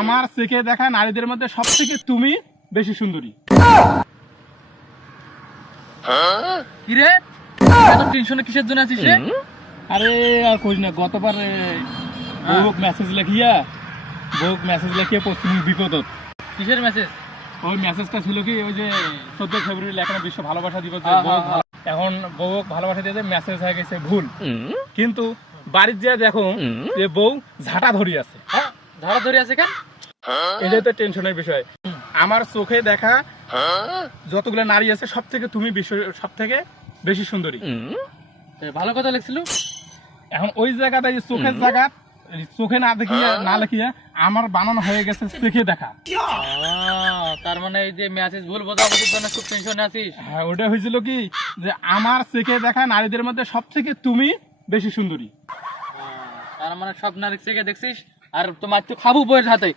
আমার চোখে দেখা নারীদের মধ্যে সবথেকে তুমি বেশি সুন্দরী। কিরে এত টেনশনে কিসের জন্য আছিস রে? আরে আর কইস না, গতবার বউক মেসেজ লিখিয়ে পশ্চিম বিপদত। কিসের মেসেজ? ওই মেসেজটা ছিল কি, ওই যে 14 ফেব্রুয়ারি লেখানো বিশ্ব ভালোবাসা দিবস, এখন বউক ভালোবাসা দিয়ে মেসেজ হয়ে গেছে ভুল। কিন্তু বাড়ির যে দেখো যে বউ ঝাঁটা ধরি আছে। ধরা ধরে আছে কেন? এটাই তো টেনশনের বিষয়। আমার চোখে দেখা যতগুলো নারী আছে সব থেকে তুমি সব থেকে বেশি সুন্দরী। ভালো কথা লিখছিল। এখন ওই জায়গাটা চোখের জায়গা চোখে না দেখিয়া আমার বানানো হয়ে গেছে চোখে দেখা। তার মানে এই যে মেসেজ ভুল বোঝাবুঝির জন্য খুব টেনশনে আছিস। হ্যাঁ, ওটা হয়েছিল কি যে আমার চোখে দেখা নারীদের মধ্যে সব থেকে তুমি বেশি সুন্দরী। তার মানে সব নারী থেকে দেখছিস আর তোমার তো খাবো বইয়ের হাতে।